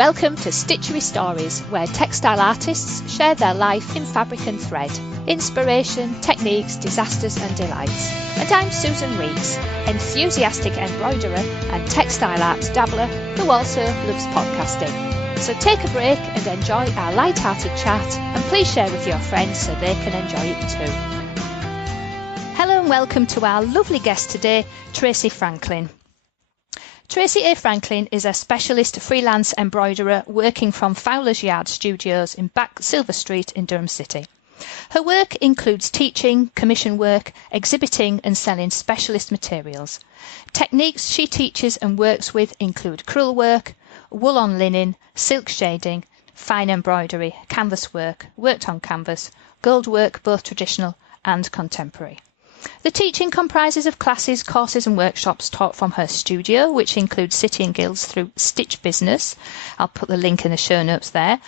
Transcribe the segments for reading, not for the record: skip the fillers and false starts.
Welcome to Stitchery Stories, where textile artists share their life in fabric and thread, inspiration, techniques, disasters and delights. And I'm Susan Reeks, enthusiastic embroiderer and textile arts dabbler who also loves podcasting. So take a break and enjoy our light-hearted chat, and please share with your friends so they can enjoy it too. Hello and welcome to our lovely guest today, Tracy Franklin. Tracy A. Franklin is a specialist freelance embroiderer working from Fowler's Yard Studios in Back Silver Street in Durham City. Her work includes teaching, commission work, exhibiting and selling specialist materials. Techniques she teaches and works with include crewel work, wool on linen, silk shading, fine embroidery, canvas work, worked on canvas, gold work both traditional and contemporary. The teaching comprises of classes, courses and workshops taught from her studio, which includes City and Guilds through Stitch Business. I'll put the link in the show notes there,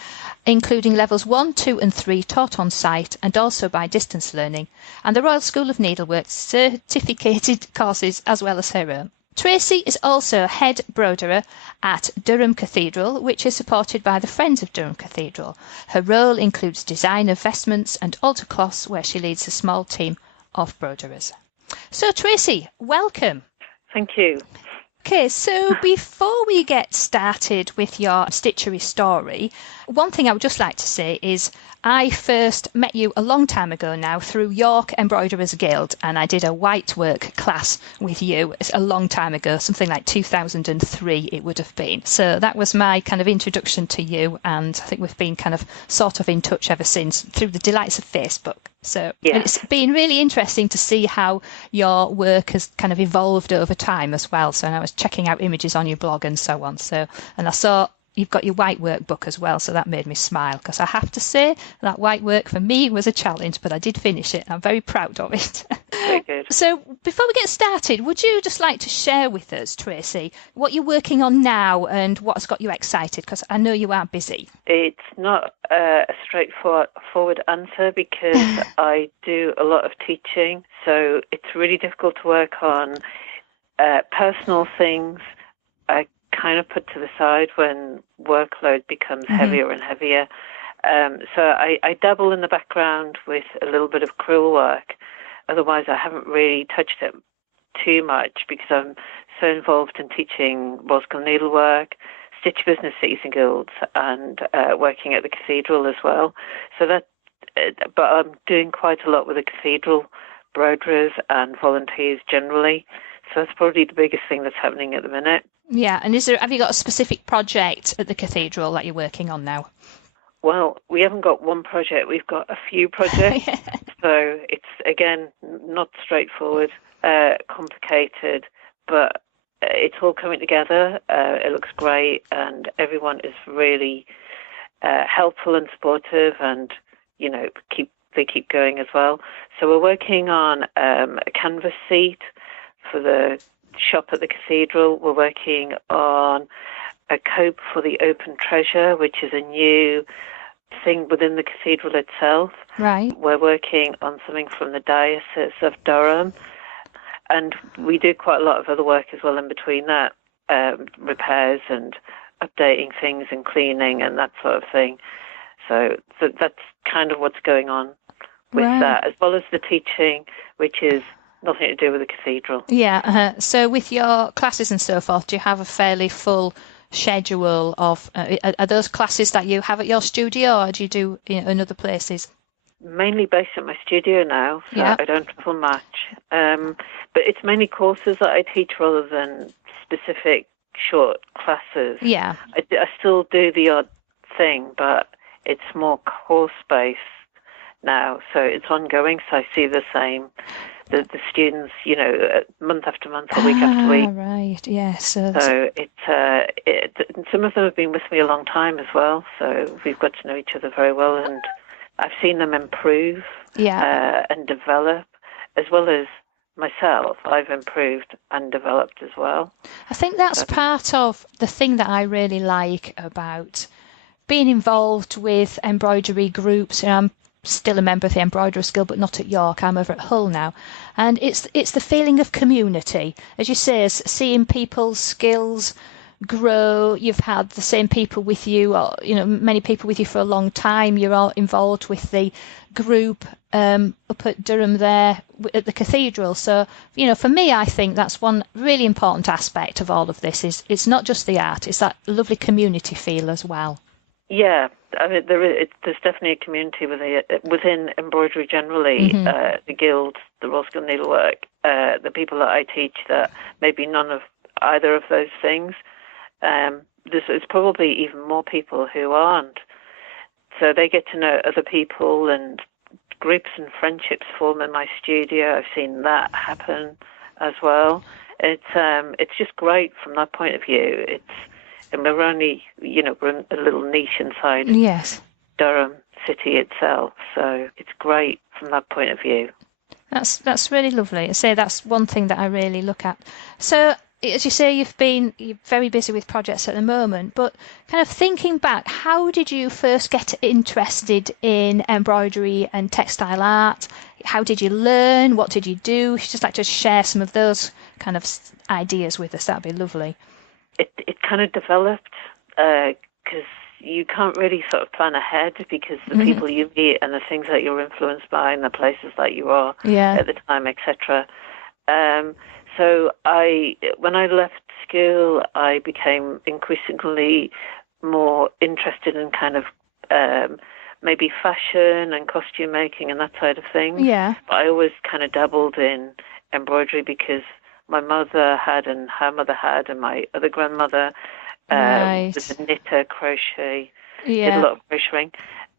including levels 1, 2 and 3 taught on site and also by distance learning, and the Royal School of Needlework certificated courses as well as her own. Tracy is also Head Broderer at Durham Cathedral, which is supported by the Friends of Durham Cathedral. Her role includes design of vestments and altar cloths, where she leads a small team of broderers. So Tracy, welcome. Thank you. Okay, so before we get started with your stitchery story, one thing I would just like to say is I first met you a long time ago now through York Embroiderers Guild, and I did a white work class with you a long time ago, something like 2003 it would have been. So that was my kind of introduction to you, and I think we've been kind of sort of in touch ever since through the delights of Facebook. So yeah. And it's been really interesting to see how your work has kind of evolved over time as well. So I was checking out images on your blog and so on. So, and I saw you've got your white work book as well, so that made me smile, because I have to say that white work for me was a challenge, but I did finish it. I'm very proud of it. Very good. So before we get started, would you just like to share with us, Tracy, what you're working on now and what's got you excited? Because I know you are busy. It's not a straightforward answer because I do a lot of teaching, so it's really difficult to work on personal things. I kind of put to the side when workload becomes heavier and heavier. So I dabble in the background with a little bit of crewel work. Otherwise, I haven't really touched it too much because I'm so involved in teaching Royal School of Needlework, Stitch Business, Cities and Guilds, and working at the cathedral as well. So but I'm doing quite a lot with the cathedral broderers and volunteers generally. So that's probably the biggest thing that's happening at the minute. Yeah, and have you got a specific project at the cathedral that you're working on now? Well, we haven't got one project, we've got a few projects. So it's, again, not straightforward, complicated, but it's all coming together. It looks great, and everyone is really helpful and supportive, and, you know, they keep going as well. So we're working on a canvas seat for the shop at the cathedral. We're working on a cope for the open treasure, which is a new thing within the cathedral itself. Right. We're working on something from the Diocese of Durham, and we do quite a lot of other work as well in between that, repairs and updating things and cleaning and that sort of thing. So that's kind of what's going on with that, as well as the teaching, which is nothing to do with the cathedral. Yeah. So with your classes and so forth, do you have a fairly full schedule of, are those classes that you have at your studio, or do you do in other places? Mainly based at my studio now, so I don't full match. But it's mainly courses that I teach rather than specific short classes. Yeah. I still do the odd thing, but it's more course-based now, so it's ongoing, so I see the same. The students, you know, month after month or week after week. Right, yes. So some of them have been with me a long time as well, so we've got to know each other very well, and I've seen them improve and develop, as well as myself. I've improved and developed as well. I think that's part of the thing that I really like about being involved with embroidery groups. I'm still a member of the Embroiderers Guild, but not at York. I'm over at Hull now. And it's the feeling of community. As you say, seeing people's skills grow. You've had the same people with you, or many people with you for a long time. You're all involved with the group up at Durham there at the cathedral. So for me, I think that's one really important aspect of all of this. Is it's not just the art; it's that lovely community feel as well. Yeah, I mean, there's definitely a community within embroidery generally, the guild, the Royal School of Needlework, the people that I teach that maybe none of either of those things. There's probably even more people who aren't. So they get to know other people, and groups and friendships form in my studio. I've seen that happen as well. It's just great from that point of view. And we're only, we're a little niche inside Durham city itself. So it's great from that point of view. That's really lovely. I say that's one thing that I really look at. So, as you say, you're very busy with projects at the moment, but kind of thinking back, how did you first get interested in embroidery and textile art? How did you learn? What did you do? If you'd just like to share some of those kind of ideas with us, that'd be lovely. It kind of developed because you can't really sort of plan ahead, because the people you meet and the things that you're influenced by and the places that you are at the time, etc. So when I left school, I became increasingly more interested in kind of maybe fashion and costume making and that side of things. Yeah. But I always kind of dabbled in embroidery because my mother had, and her mother had, and my other grandmother was a knitter, crochet, did a lot of crocheting.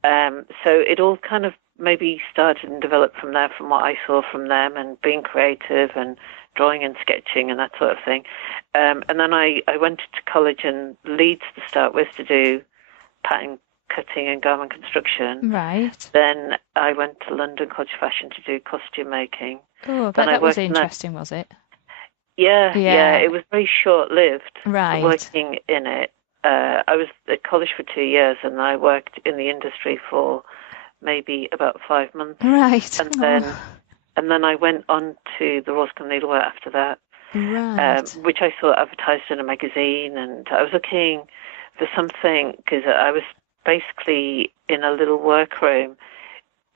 So it all kind of maybe started and developed from there, from what I saw from them, and being creative and drawing and sketching and that sort of thing. And then I went to college in Leeds to start with to do pattern cutting and garment construction. Right. Then I went to London College of Fashion to do costume making. Oh, but that was interesting, was it? Yeah. It was very short-lived, right. working in it. I was at college for 2 years, and I worked in the industry for maybe about 5 months. Right. And then I went on to the Royal School of Needlework after that, right. Which I saw advertised in a magazine, and I was looking for something because I was basically in a little workroom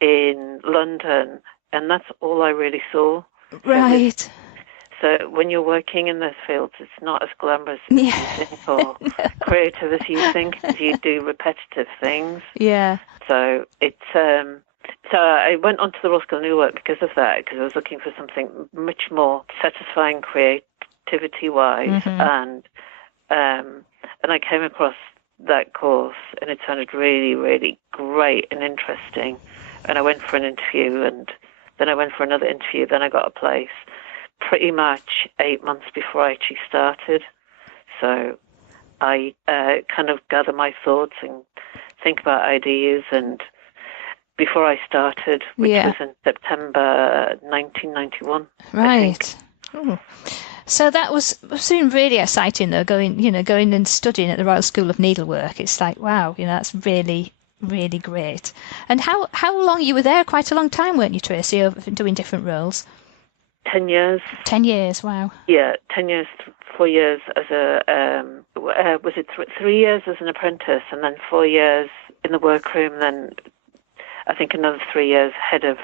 in London, and that's all I really saw. Right. So when you're working in those fields, it's not as glamorous as you think, or creative as you think, because you do repetitive things. Yeah. So it's so I went on to the Royal School of Needlework because of that, because I was looking for something much more satisfying creativity-wise, and I came across that course, and it sounded really, really great and interesting. And I went for an interview, and then I went for another interview, then I got a place pretty much 8 months before I actually started. So I kind of gather my thoughts and think about ideas, and before I started, which was in September 1991. Right. Oh. So that was seemed really exciting, though, going and studying at the Royal School of Needlework. It's like, wow, that's really, really great. And how long you were there? Quite a long time, weren't you, Tracy, doing different roles? 10 years. 10 years, wow. Yeah, 10 years, 4 years as was it 3 years as an apprentice, and then 4 years in the workroom, then I think another 3 years head of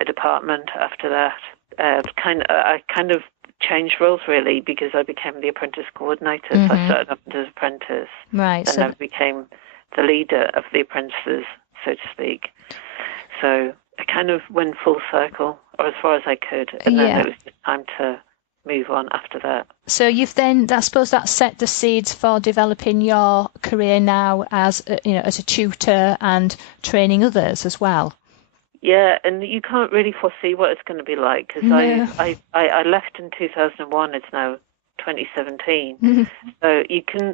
a department after that. I kind of changed roles, really, because I became the apprentice coordinator. So I started off as apprentice. Right. And I became the leader of the apprentices, so to speak. So I kind of went full circle, or as far as I could, and then it was just time to move on after that. So you've then, I suppose, that set the seeds for developing your career now as as a tutor and training others as well. Yeah, and you can't really foresee what it's going to be like, because I left in 2001. It's now 2017, so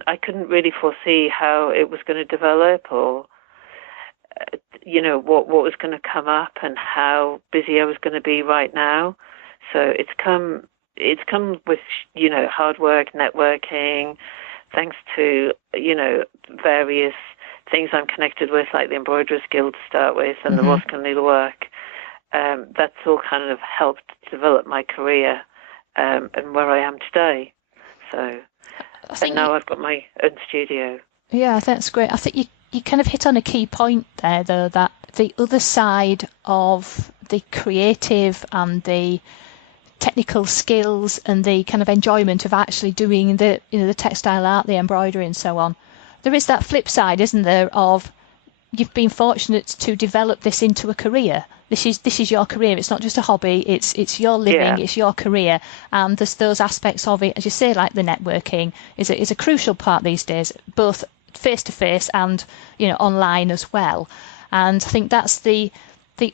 I couldn't really foresee how it was going to develop, or what was going to come up, and how busy I was going to be right now. So it's come with hard work, networking, thanks to various things I'm connected with, like the Embroiderers Guild to start with, and the Royal School of Needlework. That's all kind of helped develop my career and where I am today. So And now I've got my own studio. Yeah, that's great. I think you kind of hit on a key point there, though, that the other side of the creative and the technical skills and the kind of enjoyment of actually doing the textile art, the embroidery and so on. There is that flip side, isn't there, of you've been fortunate to develop this into a career. This is your career. It's not just a hobby. It's your living. It's your career. And there's those aspects of it, as you say, like the networking is a crucial part these days, both face to face and online as well. And I think that's the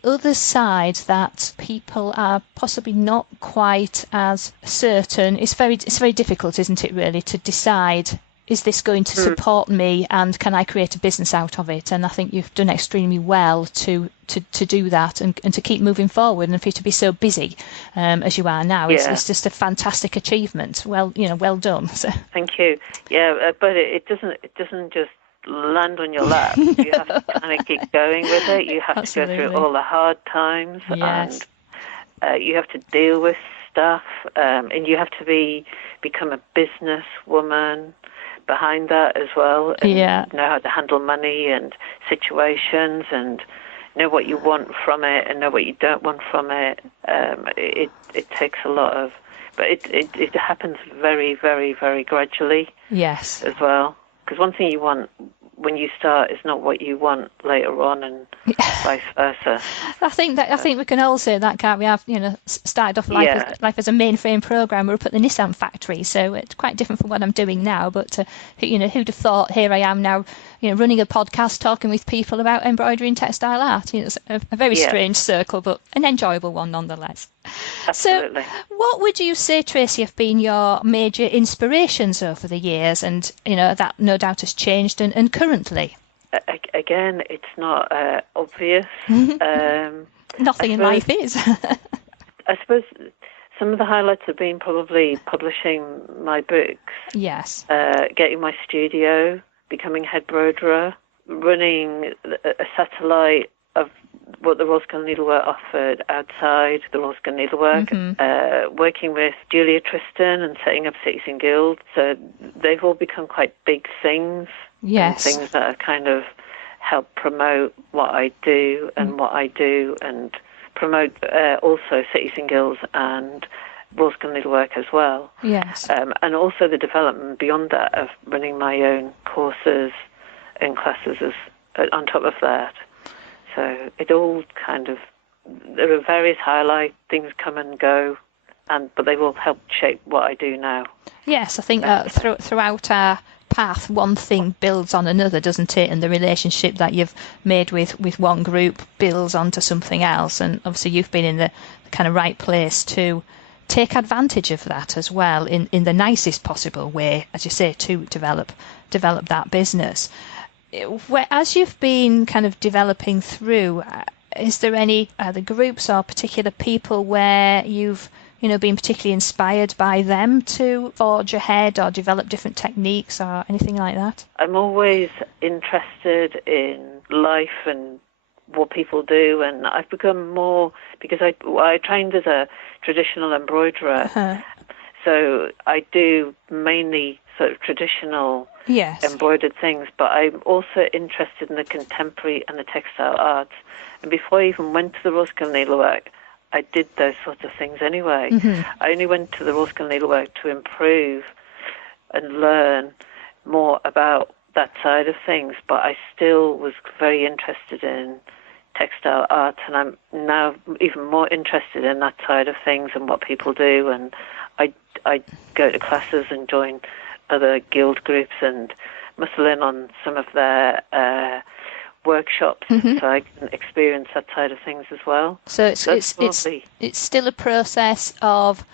other side that people are possibly not quite as certain. It's very difficult, isn't it, really, to decide, is this going to support me and can I create a business out of it? And I think you've done extremely well to do that and to keep moving forward, and for you to be so busy as you are now. It's just a fantastic achievement. Well done. So. Thank you. Yeah, but it doesn't just land on your lap. You have to kind of keep going with it. You have to go through all the hard times, and you have to deal with stuff, and you have to become a businesswoman behind that as well, and know how to handle money and situations, and know what you want from it and know what you don't want from it. It takes a lot of, but it happens very, very, very gradually. Yes, as well. Because one thing you want when you start is not what you want later on, and vice versa. I think we can all say that, can't we? I've started off life as a mainframe programmer up at the Nissan factory, so it's quite different from what I'm doing now. But who'd have thought? Here I am now, running a podcast, talking with people about embroidery and textile art. It's a very strange circle, but an enjoyable one nonetheless. Absolutely. So, what would you say, Tracy, have been your major inspirations over the years, and that no doubt has changed and currently? Again, it's not obvious. Nothing in life is. I suppose some of the highlights have been probably publishing my books. Yes. Getting my studio, becoming Head Broderer, running a satellite of what the Royal School of Needlework offered outside the Royal School of Needlework, working with Julia Tristan and setting up cities and guilds. So they've all become quite big things. Yes. And things that have kind of helped promote what I do and and promote also cities and guilds and Royal School of Needlework as well. Yes. And also the development beyond that of running my own courses and classes on top of that. So it all kind of, there are various highlight things come and go, but they've all helped shape what I do now. Yes, I think throughout our path, one thing builds on another, doesn't it? And the relationship that you've made with one group builds onto something else. And obviously you've been in the kind of right place to take advantage of that as well in the nicest possible way, as you say, to develop that business. As you've been kind of developing through, is there any other groups or particular people where you've been particularly inspired by them to forge ahead or develop different techniques or anything like that? I'm always interested in life and what people do, and I've become more, because I trained as a traditional embroiderer, so I do mainly sort of traditional embroidered things, but I'm also interested in the contemporary and the textile arts. And before I even went to the Royal School of Needlework, I did those sorts of things anyway. I only went to the Royal School of Needlework to improve and learn more about that side of things, but I still was very interested in textile art, and I'm now even more interested in that side of things and what people do, and I go to classes and join other guild groups and muscle in on some of their workshops, so I can experience that side of things as well. So it's still a process of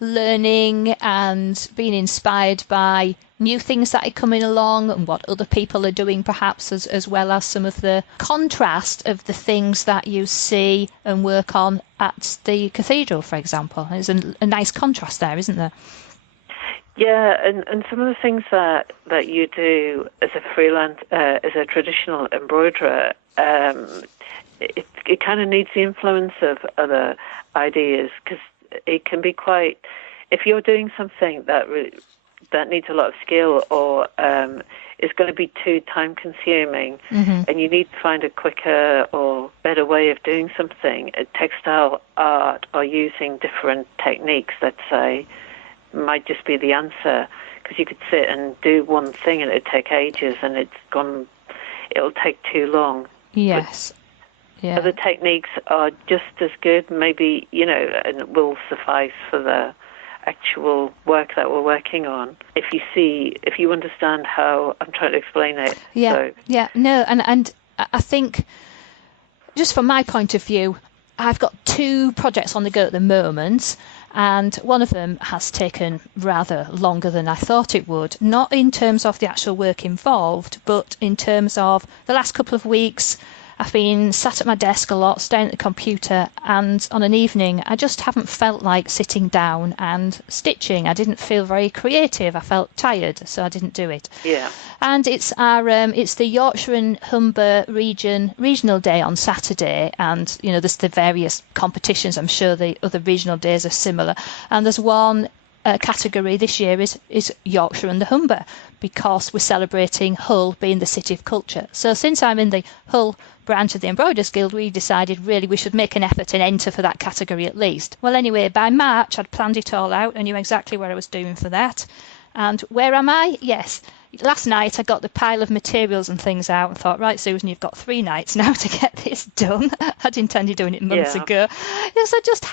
learning and being inspired by new things that are coming along and what other people are doing, perhaps, as well as some of the contrast of the things that you see and work on at the cathedral, for example. There's a nice contrast there, isn't there? Yeah, and some of the things that you do as a freelance, as a traditional embroiderer, it kind of needs the influence of other ideas, because it can be quite, if you're doing something that that needs a lot of skill or is going to be too time consuming, and you need to find a quicker or better way of doing something. Textile art or using different techniques, let's say, might just be the answer, because you could sit and do one thing and it'd take ages, and it'll take too long. Yes. Yeah. Other techniques are just as good, maybe, and will suffice for the actual work that we're working on. If you understand how I'm trying to explain it. Yeah. So. Yeah. No, and I think, just from my point of view, I've got 2 projects on the go at the moment, and one of them has taken rather longer than I thought it would, not in terms of the actual work involved, but in terms of the last couple of weeks. I've been sat at my desk a lot, staring at the computer, and on an evening I just haven't felt like sitting down and stitching. I didn't feel very creative. I felt tired, so I didn't do it. Yeah. And it's the Yorkshire and Humber regional day on Saturday, and there's the various competitions. I'm sure the other regional days are similar, and there's one category this year is Yorkshire and the Humber, because we're celebrating Hull being the city of culture. So since I'm in the Hull branch of the Embroiderers Guild, we decided really we should make an effort and enter for that category at least. Well, anyway, by March I'd planned it all out. I knew exactly what I was doing for that. And where am I? Yes. Last night I got the pile of materials and things out and thought, right, Susan, you've got 3 nights now to get this done. I'd intended doing it months ago. Yes, I just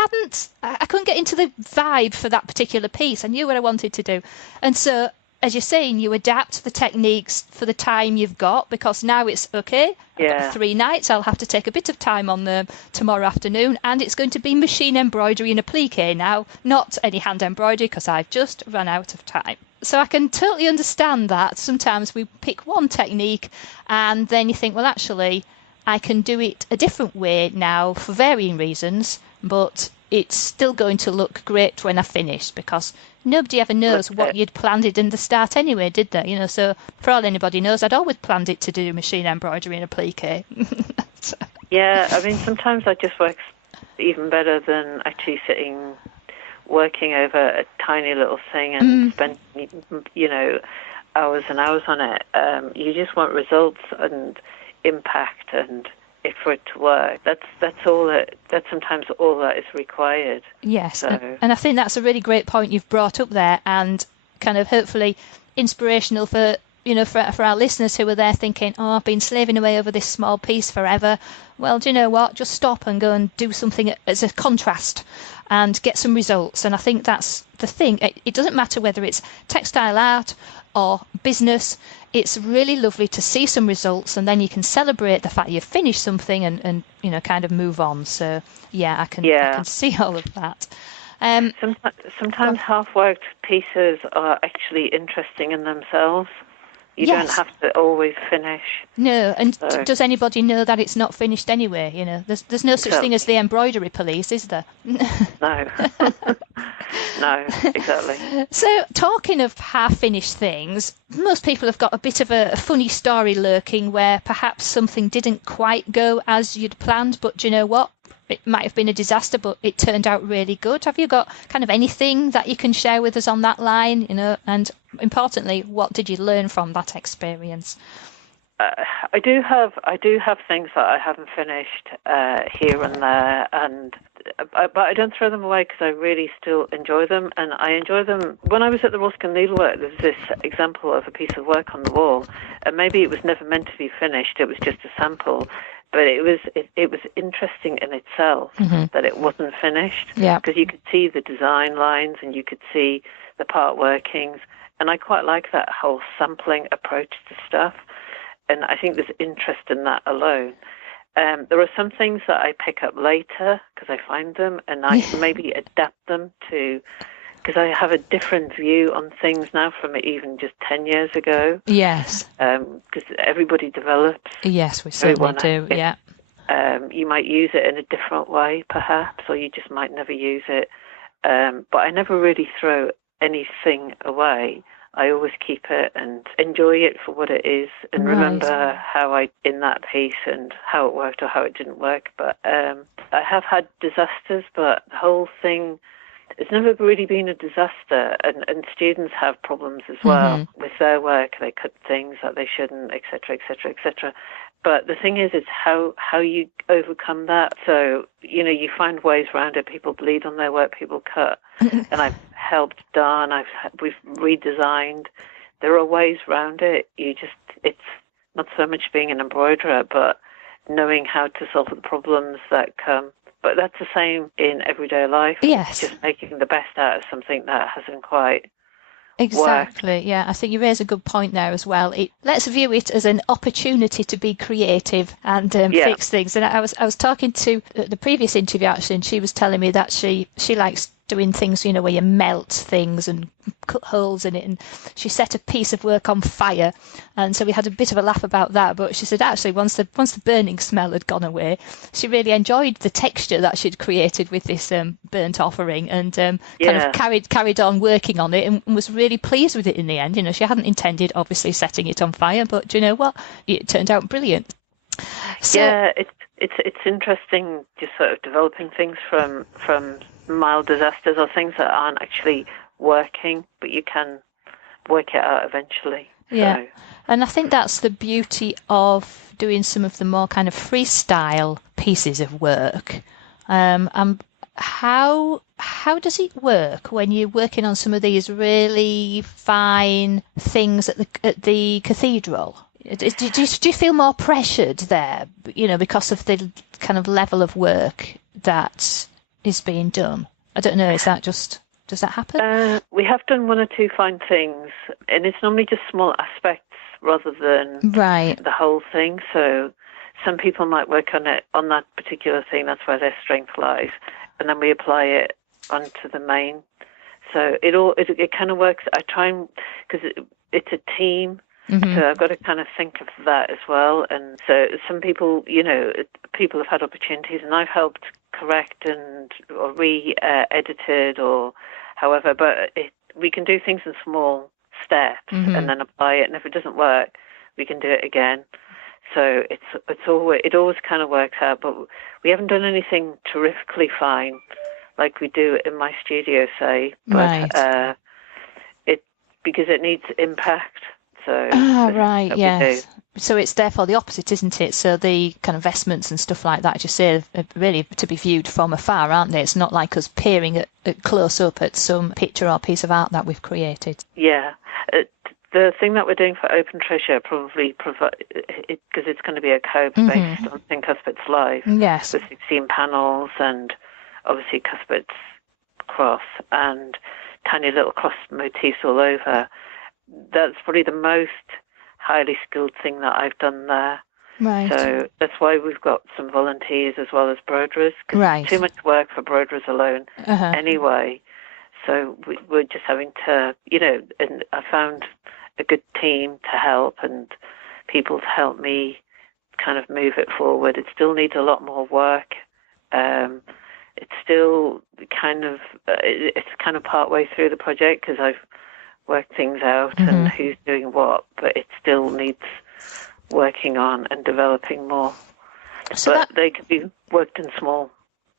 I couldn't get into the vibe for that particular piece. I knew what I wanted to do. And so, as you're saying, you adapt the techniques for the time you've got, because now it's okay. I've got 3 nights. I'll have to take a bit of time on them tomorrow afternoon, and it's going to be machine embroidery and applique now, not any hand embroidery, because I've just run out of time. So I can totally understand that. Sometimes we pick one technique and then you think, well, actually, I can do it a different way now for varying reasons, but it's still going to look great when I finish, because nobody ever knows what you'd planned it in the start anyway, did they? So for all anybody knows, I'd always planned it to do machine embroidery and applique. So. Yeah, I mean, sometimes that just works even better than actually working over a tiny little thing and spending, hours and hours on it. You just want results and impact, and for it to work. That's sometimes all that is required. Yes, so. And I think that's a really great point you've brought up there, and kind of hopefully inspirational for for our listeners who are there thinking, oh, I've been slaving away over this small piece forever. Well, do you know what? Just stop and go and do something as a contrast and get some results. And I think that's the thing. It doesn't matter whether it's textile art or business. It's really lovely to see some results, and then you can celebrate the fact you've finished something and kind of move on. So I can see all of that. Sometimes half-worked pieces are actually interesting in themselves. You don't have to always finish. No, and does anybody know that it's not finished anyway? There's no such thing as the embroidery police, is there? No. No, exactly. So, talking of half-finished things, most people have got a bit of a funny story lurking where perhaps something didn't quite go as you'd planned, but do you know what? It might have been a disaster, but it turned out really good. Have you got kind of anything that you can share with us on that line? And importantly, what did you learn from that experience? I do have things that I haven't finished here and there, but I don't throw them away because I really still enjoy them, and I enjoy them. When I was at the Royal School of Needlework, there was this example of a piece of work on the wall, and maybe it was never meant to be finished. It was just a sample. But it was interesting in itself that it wasn't finished, because you could see the design lines and you could see the part workings, and I quite like that whole sampling approach to stuff, and I think there's interest in that alone. There are some things that I pick up later because I find them, and I maybe adapt them to, because I have a different view on things now from even just 10 years ago. Yes. Because everybody develops. Yes, we certainly do, yeah. You might use it in a different way, perhaps, or you just might never use it. But I never really throw anything away. I always keep it and enjoy it for what it is, and remember how in that piece and how it worked or how it didn't work. But I have had disasters, but the whole thing it's never really been a disaster, and students have problems as well with their work. They cut things that they shouldn't, etc., etc., etc. But the thing is, it's how you overcome that. So, you find ways around it. People bleed on their work, people cut. And I've helped darn, we've redesigned. There are ways around it. It's not so much being an embroiderer, but knowing how to solve the problems that come. But that's the same in everyday life. Yes. Just making the best out of something that hasn't quite Exactly. worked. Yeah, I think you raise a good point there as well. Let's view it as an opportunity to be creative and fix things. And I was talking to the previous interview actually, and she was telling me that she likes doing things, where you melt things and cut holes in it. And she set a piece of work on fire, and so we had a bit of a laugh about that. But she said actually once the burning smell had gone away, she really enjoyed the texture that she'd created with this burnt offering, and kind of carried on working on it, and was really pleased with it in the end. She hadn't intended obviously setting it on fire, but do you know what? It turned out brilliant. So, yeah, it's interesting just sort of developing things from mild disasters or things that aren't actually working, but you can work it out eventually. Yeah, so. And I think that's the beauty of doing some of the more kind of freestyle pieces of work. How does it work when you're working on some of these really fine things at the cathedral? Do you feel more pressured there, because of the kind of level of work that is being done? I don't know. Does that happen? We have done one or two fine things, and it's normally just small aspects rather than the whole thing. So some people might work on that particular thing. That's where their strength lies, and then we apply it onto the main. So it kind of works. I try because it's a team. So I've got to kind of think of that as well. And so some people, people have had opportunities, and I've helped correct or re-edited or however. But we can do things in small steps and then apply it. And if it doesn't work, we can do it again. So it always kind of works out. But we haven't done anything terrifically fine like we do in my studio, say. But because it needs impact. So yes. So it's therefore the opposite, isn't it? So the kind of vestments and stuff like that, as you say, are really to be viewed from afar, aren't they? It's not like us peering at close up at some picture or piece of art that we've created. Yeah. The thing that we're doing for Open Treasure probably because it's going to be a cope based on St Cuthbert's Life. Yes. With 16 panels and obviously Cuthbert's cross and tiny little cross motifs all over. That's probably the most highly skilled thing that I've done there. Right. So that's why we've got some volunteers as well as broderers. Because it's too much work for broderers alone anyway. So we're just having to, and I found a good team to help and people to help me kind of move it forward. It still needs a lot more work. It's still kind of part way through the project because I've work things out and who's doing what, but it still needs working on and developing more. But they could be worked in small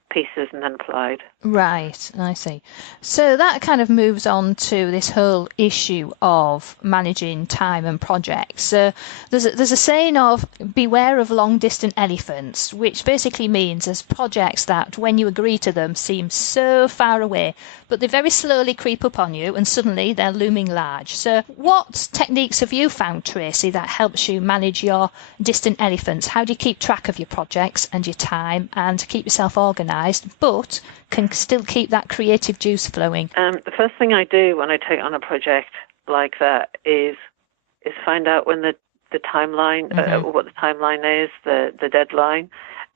pieces and then applied. Right, I see. So that kind of moves on to this whole issue of managing time and projects. There's a saying of beware of long distant elephants, which basically means there's projects that when you agree to them seem so far away, but they very slowly creep up on you and suddenly they're looming large. So what techniques have you found, Tracy, that helps you manage your distant elephants? How do you keep track of your projects and your time and keep yourself organised, but can still keep that creative juice flowing? The first thing I do when I take on a project like that is find out when the timeline, what the timeline is, the deadline,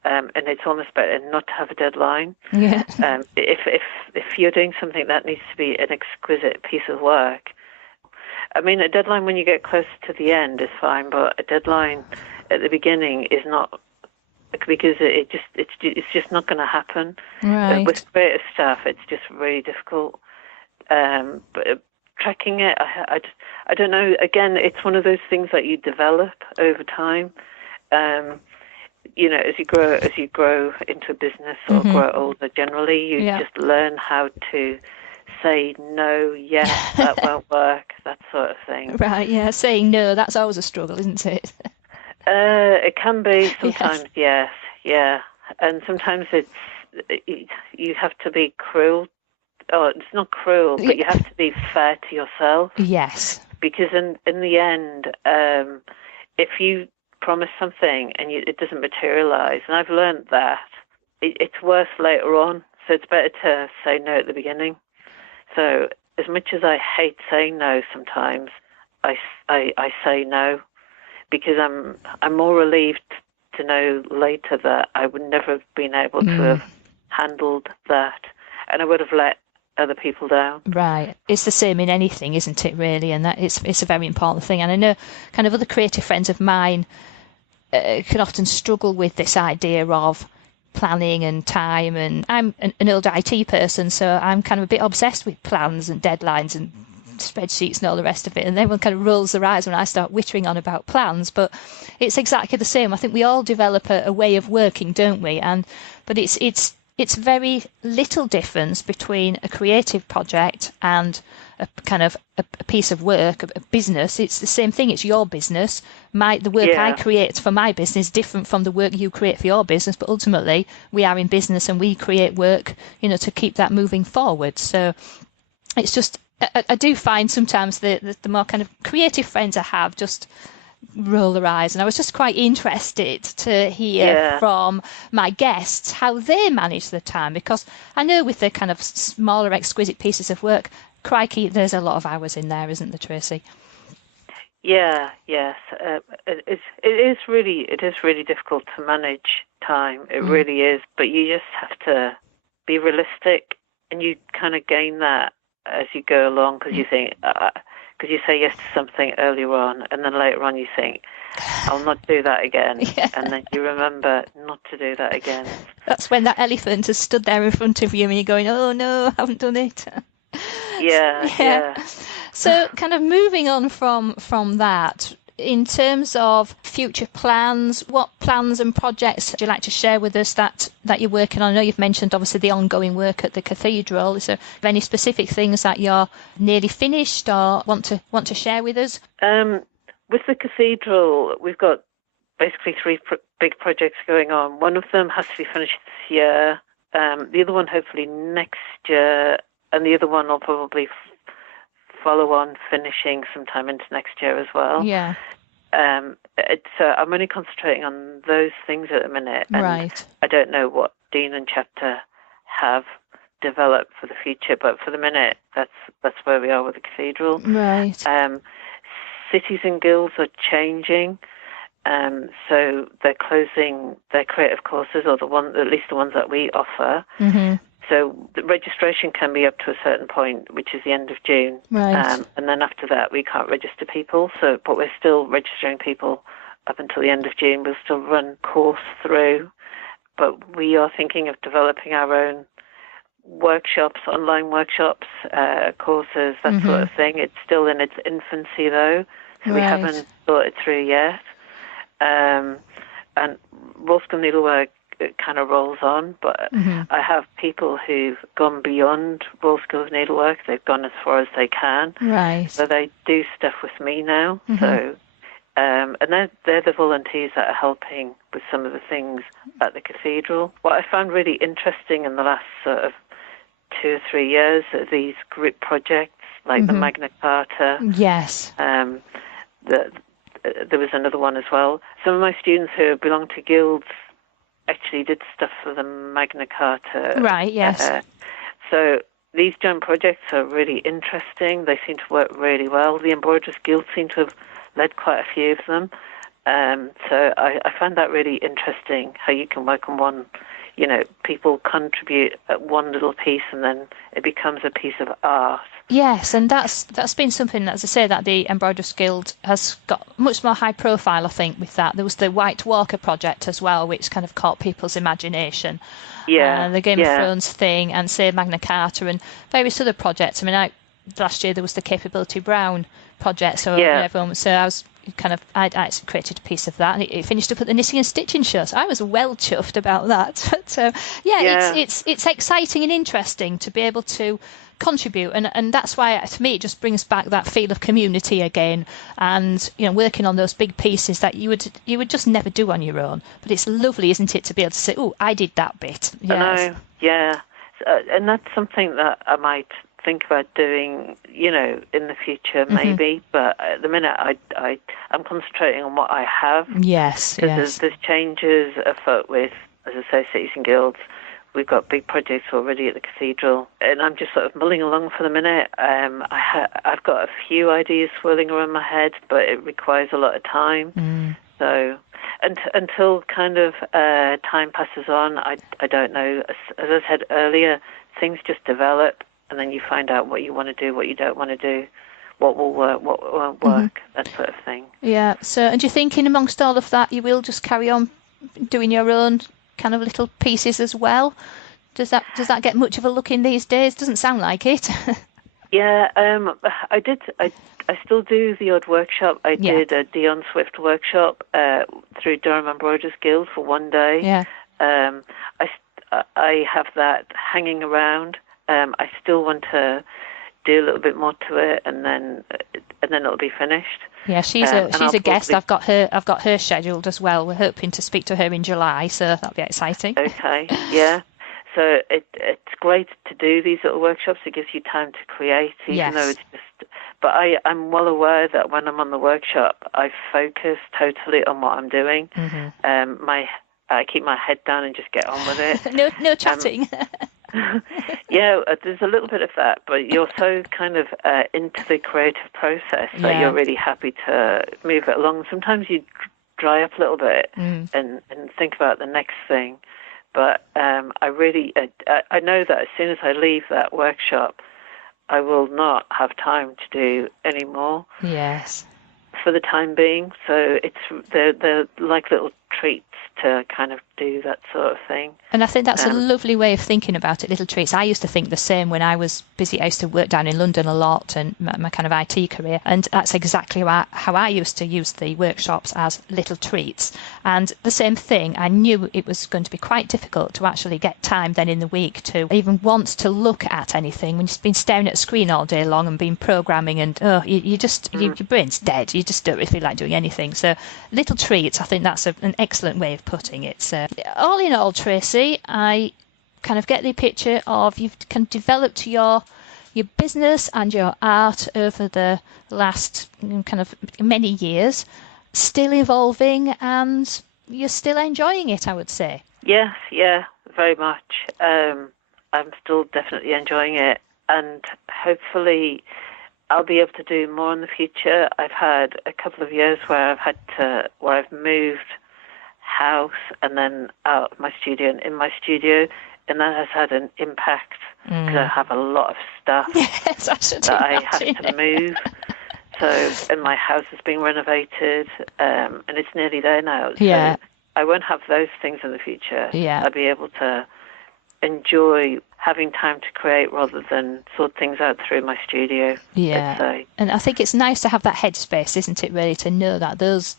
and it's almost better not to have a deadline. Yeah. If you're doing something that needs to be an exquisite piece of work, I mean, a deadline when you get close to the end is fine, but a deadline at the beginning is not, because it's just not going to happen. Right. With creative stuff, it's just really difficult. But tracking it, I don't know. Again, it's one of those things that you develop over time. as you grow into a business or grow older, generally, you just learn how to say no, yes, that won't work, that sort of thing. Right, yeah, saying no, that's always a struggle, isn't it? It can be sometimes, yes, yeah. And sometimes you have to be cruel. Oh, it's not cruel, but you have to be fair to yourself. Yes. Because in the end, if you promise something and it doesn't materialize, and I've learned that, it's worse later on. So it's better to say no at the beginning. So as much as I hate saying no sometimes, I say no, because I'm more relieved to know later that I would never have been able to have handled that, and I would have let other people down. Right. It's the same in anything, isn't it, really? And that it's a very important thing. And I know kind of other creative friends of mine can often struggle with this idea of planning and time. And I'm an old IT person, so I'm kind of a bit obsessed with plans and deadlines and spreadsheets and all the rest of it, and everyone kind of rolls their eyes when I start wittering on about plans, but it's exactly the same. I think we all develop a way of working, don't we? But it's very little difference between a creative project and a kind of a piece of work, a business. It's the same thing. It's your business. The work I create for my business is different from the work you create for your business, but ultimately we are in business and we create work, to keep that moving forward. So it's just, I do find sometimes the more kind of creative friends I have just roll their eyes, and I was just quite interested to hear from my guests how they manage the time, because I know with the kind of smaller exquisite pieces of work, crikey, there's a lot of hours in there, isn't there, Tracy? Yes. It is really difficult to manage time. It really is, but you just have to be realistic, and you kind of gain that as you go along, because you think, because you say yes to something earlier on, and then later on you think, I'll not do that again. And then you remember not to do that again. That's when that elephant has stood there in front of you and you're going, oh no, I haven't done it. Yeah. So kind of moving on from that, in terms of future plans, what plans and projects would you like to share with us that you're working on? I know you've mentioned obviously the ongoing work at the cathedral. Is there any specific things that you're nearly finished or want to share with us? With the cathedral, we've got basically three big projects going on. One of them has to be finished this year. The other one hopefully next year, and the other one will probably follow on finishing sometime into next year as well. Yeah. I'm only concentrating on those things at the minute, and right. I don't know what Dean and Chapter have developed for the future, but for the minute, that's where we are with the cathedral. Right. Cities and guilds are changing, so they're closing their creative courses, or at least the ones that we offer. Mm-hmm. So the registration can be up to a certain point, which is the end of June. Right. And then after that, we can't register people. But we're still registering people up until the end of June. We'll still run course through. But we are thinking of developing our own workshops, online workshops, courses, that sort of thing. It's still in its infancy, though, so we haven't thought it through yet. And Royal School of Needlework, it kind of rolls on, but I have people who've gone beyond Royal School of Needlework. They've gone as far as they can. Right. So they do stuff with me now. So, and they're the volunteers that are helping with some of the things at the cathedral. What I found really interesting in the last sort of 2 or 3 years are these group projects, like the Magna Carta. Yes. There was another one as well. Some of my students who belong to guilds actually did stuff for the Magna Carta. Right, yes. So these joint projects are really interesting. They seem to work really well. The Embroiderers Guild seem to have led quite a few of them. So I found that really interesting, how you can work on one, people contribute at one little piece and then it becomes a piece of art. Yes, and that's been something, as I say, that the Embroiderers Guild has got much more high profile, I think, with that. There was the White Walker project as well, which kind of caught people's imagination. Yeah. The Game of Thrones thing, and say Magna Carta and various other projects. I mean, last year there was the Capability Brown project, so everyone. So I was, I actually created a piece of that, and it finished up at the Knitting and Stitching show. So I was well chuffed about that. But it's exciting and interesting to be able to contribute, and that's why, to me, it just brings back that feel of community again, and working on those big pieces that you would just never do on your own. But it's lovely, isn't it, to be able to say, "Oh, I did that bit." Yes. I know, yeah, and that's something that I might think about doing, in the future, maybe. But at the minute, I'm concentrating on what I have. Yes, because there's changes afoot with, as I say, cities and guilds. We've got big projects already at the cathedral, and I'm just sort of mulling along for the minute. I've got a few ideas swirling around my head, but it requires a lot of time. So until kind of time passes on, I don't know. As I said earlier, things just develop, and then you find out what you want to do, what you don't want to do, what will work, what won't work, that sort of thing. Yeah. So, and do you think in amongst all of that, you will just carry on doing your own kind of little pieces as well? Does that get much of a look in these days? Doesn't sound like it. Yeah, I did. I still do the odd workshop. I did a Dion Swift workshop through Durham Embroiderers Guild for one day. Yeah. I have that hanging around. I still want to do a little bit more to it, and then it'll be finished. Yeah, she's a guest. I've got her scheduled as well. We're hoping to speak to her in July, so that'll be exciting. Okay, yeah. So it's great to do these little workshops. It gives you time to create, even though it's just. But I'm well aware that when I'm on the workshop, I focus totally on what I'm doing. I keep my head down and just get on with it. No chatting. Yeah, there's a little bit of that, but you're so kind of into the creative process that you're really happy to move it along. Sometimes you dry up a little bit and think about the next thing. But I know that as soon as I leave that workshop, I will not have time to do any more. Yes. For the time being. So they're like little treats to kind of do that sort of thing. And I think that's a lovely way of thinking about it, little treats. I used to think the same when I was busy. I used to work down in London a lot, and my kind of IT career, and that's exactly how I used to use the workshops, as little treats. And the same thing, I knew it was going to be quite difficult to actually get time then in the week to even want to look at anything when you've been staring at a screen all day long and been programming, and your brain's dead. You just don't really feel like doing anything. So little treats, I think that's an excellent way of putting it. So all in all, Tracy, I kind of get the picture of you've kind of developed your business and your art over the last kind of many years, still evolving, and you're still enjoying it, I would say. Yes, yeah, very much. I'm still definitely enjoying it, and hopefully I'll be able to do more in the future. I've had a couple of years where I've moved house and then out of my studio and in my studio, and that has had an impact because I have a lot of stuff that I have to move. So, and my house is being renovated, and it's nearly there now. So I won't have those things in the future. Yeah. I'll be able to enjoy having time to create rather than sort things out through my studio. Yeah. And I think it's nice to have that headspace, isn't it, really, to know that those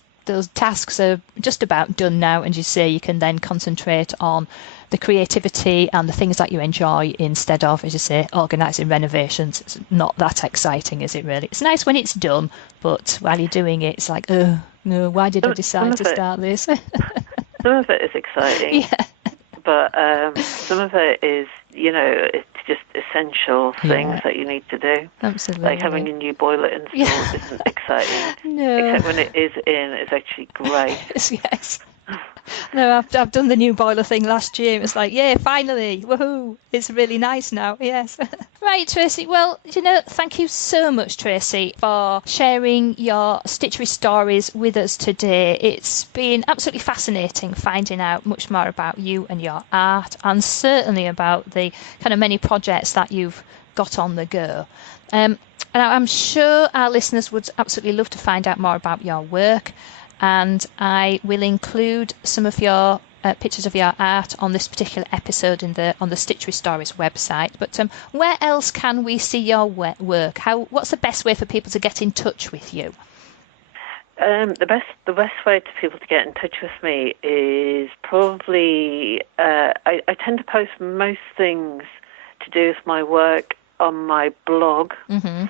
tasks are just about done now, and you say you can then concentrate on the creativity and the things that you enjoy instead of, as you say, organising renovations. It's not that exciting, is it really? It's nice when it's done, but while you're doing it, it's like, oh, no, why did I decide to start this? Some of it is exciting, but some of it is, it's just essential things that you need to do. Absolutely. Like having a new boiler installed isn't exciting. No. Except when it is in, it's actually great. Yes. No, I've done the new boiler thing last year. It's like, yeah, finally, woohoo! It's really nice now. Yes. Right, Tracy. Well, thank you so much, Tracy, for sharing your Stitchery stories with us today. It's been absolutely fascinating finding out much more about you and your art, and certainly about the kind of many projects that you've got on the go. And I'm sure our listeners would absolutely love to find out more about your work. And I will include some of your pictures of your art on this particular episode on the Stitchery Stories website. But where else can we see your work? What's the best way for people to get in touch with you? The best way to people to get in touch with me is probably I tend to post most things to do with my work on my blog. Mm-hmm.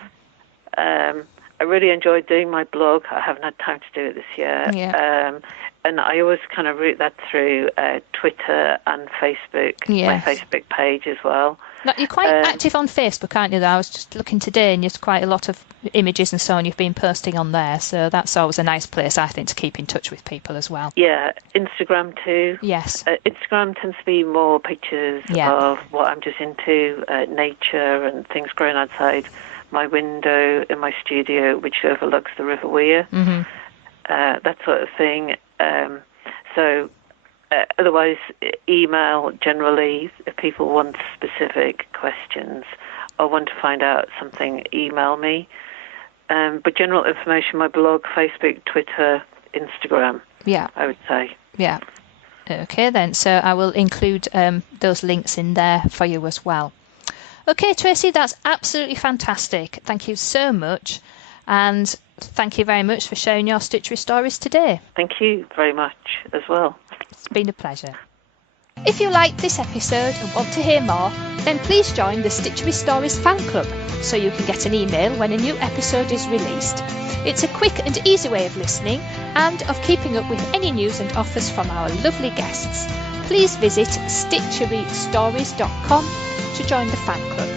I really enjoyed doing my blog. I haven't had time to do it this year. Yeah. And I always kind of route that through Twitter and Facebook, Yes. my Facebook page as well. Now, you're quite active on Facebook, aren't you? I was just looking today, and there's quite a lot of images and so on you've been posting on there. So that's always a nice place, I think, to keep in touch with people as well. Yeah, Instagram too. Yes. Instagram tends to be more pictures of what I'm just into, nature and things growing outside my window in my studio, which overlooks the River Wear. Mm-hmm. That sort of thing. Otherwise, email generally. If people want specific questions or want to find out something, email me. But general information, my blog, Facebook, Twitter, Instagram, I would say. Yeah. Okay, then. So I will include those links in there for you as well. Okay, Tracy, that's absolutely fantastic. Thank you so much. And thank you very much for sharing your Stitchery stories today. Thank you very much as well. It's been a pleasure. If you liked this episode and want to hear more, then please join the Stitchery Stories fan club so you can get an email when a new episode is released. It's a quick and easy way of listening and of keeping up with any news and offers from our lovely guests. Please visit stitcherystories.com to join the fan club.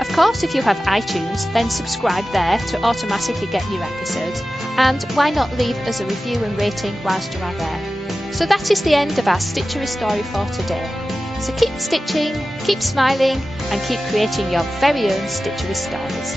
Of course, if you have iTunes, then subscribe there to automatically get new episodes, and why not leave us a review and rating whilst you are there. So that is the end of our Stitchery story for today. So keep stitching, keep smiling, and keep creating your very own Stitchery stories.